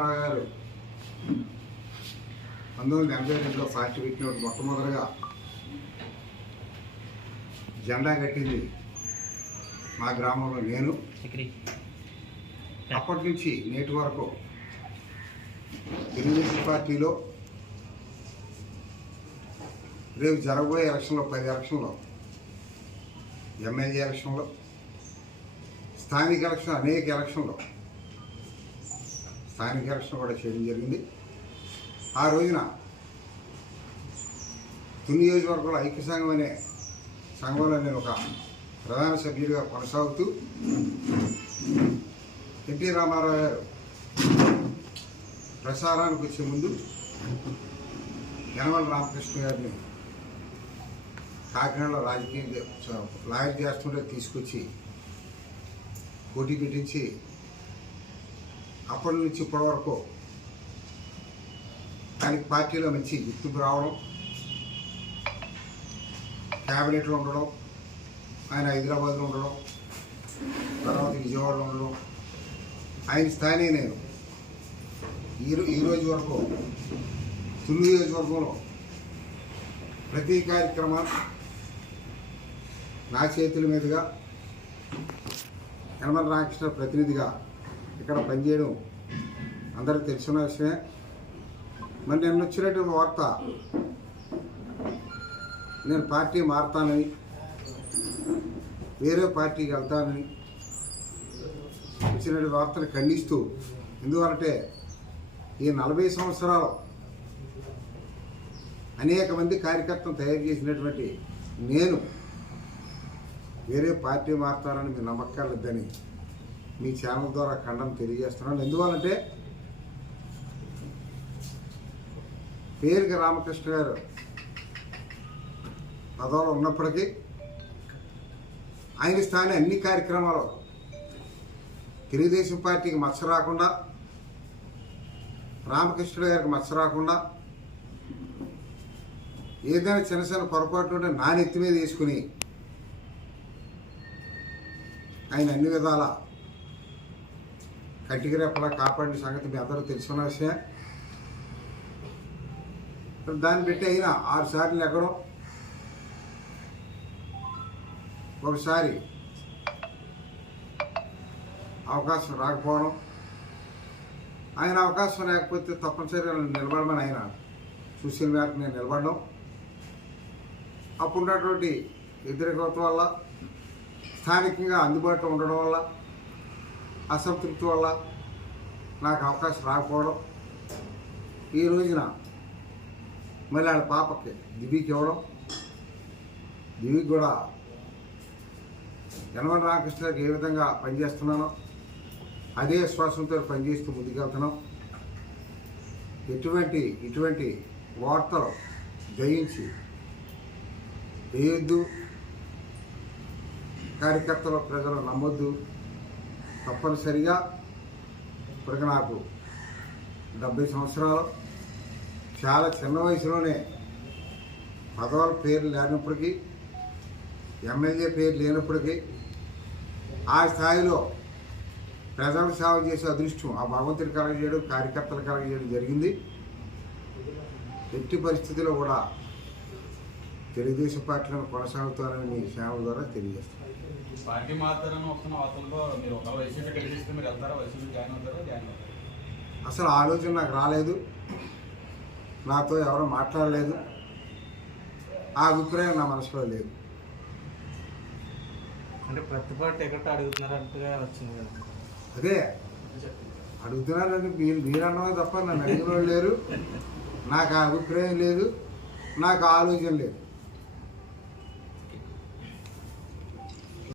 గారు పంతొమ్మిది వందల ఎనభై రెండులో సాక్షి పెట్టినప్పుడు మొట్టమొదటిగా జెండా కట్టింది మా గ్రామంలో నేను. అప్పటి నుంచి నేటి వరకు తెలుగుదేశం పార్టీలో రేపు జరగబోయే ఎలక్షన్లో పది ఎలక్షన్లో ఎమ్మెల్యే ఎలక్షన్లో స్థానిక ఎలక్షన్ అనేక ఎలక్షన్లో స్థానిక ఎలక్షన్ కూడా చేయడం జరిగింది. ఆ రోజున తుని నియోజకవర్గంలో ఐక్య సంఘం అనే సంఘంలో నేను ఒక ప్రధాన సభ్యుడిగా కొనసాగుతూ ఎన్టీ రామారావు గారు ప్రసారానికి వచ్చే ముందు యనమల రామకృష్ణ గారిని కాకినాడలో రాజకీయం లాయర్ చేస్తుంటే తీసుకొచ్చి పోటీ పెట్టించి అప్పటి నుంచి ఇప్పటి వరకు దానికి పార్టీలో మంచి గుర్తింపు రావడం క్యాబినెట్లో ఉండడం ఆయన హైదరాబాద్లో ఉండడం తర్వాత విజయవాడలో ఉండడం. ఆయన స్థానే నేను. ఈ ఈరోజు ఈ రోజు వరకు తులు నియోజకవర్గంలో ప్రతి కార్యక్రమాన్ని నా చేతుల మీదుగా యనమల రామకృష్ణ ప్రతినిధిగా ఇక్కడ పనిచేయడం అందరికి తెలిసిన విషయమే. మరి నేను వచ్చినటువంటి వార్త నేను పార్టీ మారుతానని వేరే పార్టీకి వెళ్తానని వచ్చినటువంటి వార్తను ఖండిస్తూ ఎందుకంటే ఈ నలభై సంవత్సరాలు అనేక మంది కార్యకర్తలు తయారు చేసినటువంటి నేను వేరే పార్టీ మారుతానని మీ నమ్మకాలు నమ్మకాలద్దని మీ ఛానల్ ద్వారా ఖండం తెలియజేస్తున్నాను. ఎందువల్లంటే పేరుకి రామకృష్ణ గారు పదవిలో ఉన్నప్పటికీ ఆయన స్థాయి అన్ని కార్యక్రమాలు తెలుగుదేశం పార్టీకి మచ్చ రాకుండా రామకృష్ణ గారికి మచ్చ రాకుండా ఏదైనా చిన్న చిన్న పొరపాట్లు ఉంటే నా నెత్తి మీద వేసుకుని ఆయన అన్ని విధాలా కంటికి కాపాడిన సంగతి మీ అందరూ తెలుసుకున్న విషయం దాన్ని పెట్టి అయినా ఆరు సార్లు ఎక్కడం. ఒకసారి అవకాశం రాకపోవడం. ఆయన అవకాశం లేకపోతే తప్పనిసరిగా నిలబడమని ఆయన చూసిన మేరకు నేను నిలబడడం. అప్పుడు ఉన్నటువంటి వ్యతిరేకత వల్ల స్థానికంగా అందుబాటులో ఉండడం వల్ల అసంతృప్తి వల్ల నాకు అవకాశం రాకపోవడం. ఈ రోజున మళ్ళీ ఆడ పాపకి దివికి ఇవ్వడం. దివికి కూడా యనమల రామకృష్ణకి ఏ విధంగా పనిచేస్తున్నానో అదే శ్వాసంతో పనిచేస్తూ ముందుకెళ్తున్నాం. ఎటువంటి ఇటువంటి వార్తలు జయించి వేయొద్దు కార్యకర్తలు ప్రజలు నమ్మొద్దు. తప్పనిసరిగా ఇప్పటికి నాకు డెబ్బై సంవత్సరాలు. చాలా చిన్న వయసులోనే పదవుల పేరు లేనప్పటికీ ఎమ్మెల్యే పేరు లేనప్పటికీ ఆ స్థాయిలో ప్రజల సేవ చేసే అదృష్టం ఆ భగవంతుడి కలగజేయడం కార్యకర్తలు కలగజేయడం జరిగింది. ఎట్టి పరిస్థితిలో కూడా తెలుగుదేశం పార్టీలను కొనసాగుతానని మీ ఛానల్ ద్వారా తెలియజేస్తాను పార్టీ మాత్రమే వస్తున్న వార్తలతో మీరు వైసీపీ మీరు వెళ్తారా? వైసీపీ జాయిన్ అవుతారా? జాయిన్ అవుతారా? అసలు ఆలోచన నాకు రాలేదు. నాతో ఎవరు మాట్లాడలేదు. ఆ అభిప్రాయం నా మనసులో లేదు. అంటే ప్రతిభ టికెట్ అడుగుతున్నారంటగా వచ్చింది కదా. అదే అడుగుతున్నారని మీరు మీరు అన్నమే తప్ప నన్ను అడిగిన వాళ్ళు లేరు. నాకు ఆ అభిప్రాయం లేదు. నాకు ఆలోచన లేదు.